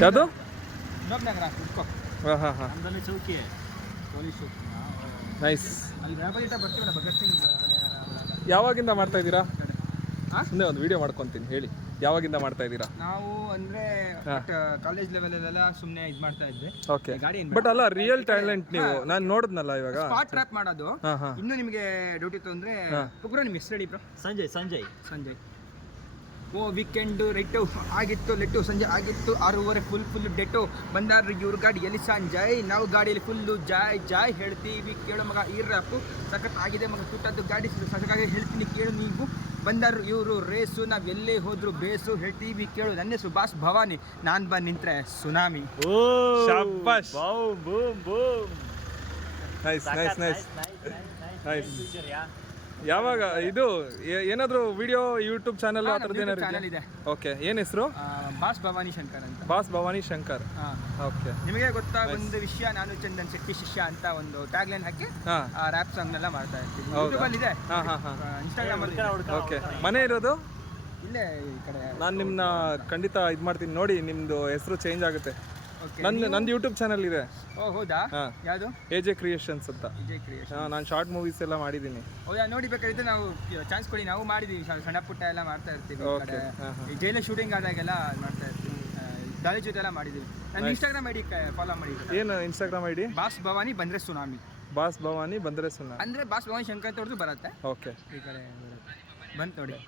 ಯಾವುದು? ನಗರ ಕುತ್ಕೋ. ಹಾಂ ಹಾಂ ಹಾಂ, ನಮ್ದಲ್ಲೇ ಚೌಕಿ ಪೊಲೀಸು ನೈಸ್. ಅಲ್ಲಿ ಗಣಪತಿ ಬರ್ತೀವಲ್ಲ ಭಗತ್ ಸಿಂಗ್. ಯಾವಾಗಿಂದ ಮಾಡ್ತಾ ಇದ್ದೀರಾ? ಹಾಂ, ಸುಮ್ಮನೆ ಒಂದು ವಿಡಿಯೋ ಮಾಡ್ಕೊತೀನಿ, ಹೇಳಿ ಯಾವಾಗಿಂದ ಮಾಡ್ತಾ ಇದ್ದೀರಾ? ನಾವು ಅಂದರೆ ಕಾಲೇಜ್ ಲೆವೆಲಲ್ಲೆಲ್ಲ ಸುಮ್ಮನೆ ಇದು ಮಾಡ್ತಾ ಇದ್ವಿ. ಓಕೆ, ಗಾಡಿ ಬಟ್ ಅಲ್ಲ ರಿಯಲ್ ಟ್ಯಾಲೆಂಟ್ ನೀವು, ನಾನು ನೋಡಿದ್ನಲ್ಲ ಇವಾಗ. ಸ್ಪಾಟ್ ಟ್ರ್ಯಾಪ್ ಮಾಡೋದು. ಹಾಂ ಹಾಂ, ಇನ್ನೂ ನಿಮಗೆ ಡೌಟ್ ಇತ್ತು ಅಂದರೆ ಬ್ರೋ ನಿಮ್ಮ ಹೆಸರು ಹೇಳಿ ಬ್ರೋ. ಸಂಜಯ್ ಸಂಜಯ್ ಸಂಜಯ್. ಓ ವೀಕೆಂಡು ರೈಟು ಆಗಿತ್ತು, ಲೆಟ್ಟು ಸಂಜೆ ಆಗಿತ್ತು 6:30 ಫುಲ್ ಡೆಟ್ಟು. ಬಂದಾರ ಇವ್ರ ಗಾಡಿಯಲ್ಲಿ ಸಂಜಯ್, ನಾವು ಗಾಡಿಯಲ್ಲಿ ಫುಲ್ಲು ಜಾಯ್ ಜಾಯ್ ಹೇಳ್ತೀವಿ. ಕೇಳೋ ಮಗ ಈ ರ್ಯಾಪು ಸಖತ್ ಆಗಿದೆ ಮಗ, ತುಟ್ಟದ್ದು ಗಾಡಿ ಸಖತ್ತಾಗಿ ಹೇಳ್ತೀನಿ ಕೇಳು ನೀವು. ಬಂದಾರು ಇವರು ರೇಸು, ನಾವು ಎಲ್ಲೇ ಹೋದ್ರು ಬೇಸು ಹೇಳ್ತೀವಿ ಕೇಳು. ನನ್ನ ಹೆಸರು ಬಾಸ್ ಭವಾನಿ, ನಾನು ಬಂದು ನಿಂತ್ರೆ ಸುನಾಮಿ. ಶಾಬಾಷ್. Boom boom boom. Nice nice nice nice. ಯಾವಾಗ ಇದು ಏನಾದರೂ ವಿಡಿಯೋ ಯೂಟ್ಯೂಬ್ ಚಾನಲ್ ಆ ಥರದ್ದು ಏನಾದ್ರು ಚಾನಲ್ ಇದೆ. ಓಕೆ, ಏನು ಹೆಸರು? ಬಾಸ್ ಭವಾನಿ ಶಂಕರ್ ಅಂತ. ಬಾಸ್ ಭವಾನಿ ಶಂಕರ್. ಹಾಂ, ಓಕೆ. ನಿಮಗೆ ಗೊತ್ತಾ ಒಂದು ವಿಷಯ, ನಾನು ಚಂದನ್ ಶೆಟ್ಟಿ ಶಿಷ್ಯ ಅಂತ ಒಂದು ಟ್ಯಾಗ್ ಲೈನ್ ಹಾಕಿ ಹಾಂ, ರ್ಯಾಪ್ ಸಾಂಗ್ನೆಲ್ಲ ಮಾಡ್ತಾ ಇರ್ತೀನಿ. ಹೌದಾ? ಯೂಟ್ಯೂಬಲ್ಲಿ ಇದೆ, ಹಾಂ ಹಾಂ ಹಾಂ, ಇನ್ಸ್ಟಾಗ್ರಾಮ್ ಅಲ್ಲಿ ಇದೆ. ಓಕೆ. ಮನೆ ಇರೋದು ಇಲ್ಲೇ ಈ ಕಡೆ. ನಾನು ನಿಮ್ಮನ್ನ ಖಂಡಿತ ಇದು ಮಾಡ್ತೀನಿ ನೋಡಿ, ನಿಮ್ಮದು ಹೆಸರು ಚೇಂಜ್ ಆಗುತ್ತೆ. ಓಕೆ, ನಂದು ಯೂಟ್ಯೂಬ್ ಚಾನಲ್ ಇದೆ. ಓ ಹೌದಾ? ಹಾಂ, ಯಾವುದು? AJ ಕ್ರಿಯೇಷನ್ಸ್ ಅಂತ. ವಿಜಯ್ ಕ್ರಿಯೇಷನ್. ನಾನು ಶಾರ್ಟ್ ಮೂವೀಸ್ ಎಲ್ಲ ಮಾಡಿದ್ದೀನಿ. ಹೌದಾ? ನೋಡಿ ಬೇಕಾದ್ರೆ ನಾವು ಚಾನ್ಸ್ ಕೊಡಿ, ನಾವು ಮಾಡಿದ್ದೀವಿ, ಸಣ್ಣ ಪುಟ್ಟ ಎಲ್ಲ ಮಾಡ್ತಾ ಇರ್ತೀವಿ. ಈ ಕಡೆ ಈ ಜೈಲ ಶೂಟಿಂಗ್ ಆದಾಗೆಲ್ಲ ಮಾಡ್ತಾ ಇರ್ತೀವಿ, ದಾಳಿ ಜೊತೆ ಎಲ್ಲ ಮಾಡಿದ್ದೀವಿ. ನನ್ನ ಇನ್ಸ್ಟಾಗ್ರಾಮ್ ಐಡಿ ಫಾಲೋ ಮಾಡಿ. ಏನು ಇನ್ಸ್ಟಾಗ್ರಾಮ್ ಐಡಿ? ಬಾಸ್ ಭವಾನಿ ಬಂದರೆ ಸುನಾಮಿ. ಬಾಸ್ ಭವಾನಿ ಬಂದರೆ ಸುನಾಮಿ. ಅಂದರೆ ಬಾಸ್ ಭವಾನಿ ಶಂಕರ್ ತೋರ್ದು ಬರುತ್ತೆ. ಓಕೆ, ಈ ಕಡೆ ಬಂತು ನೋಡಿ.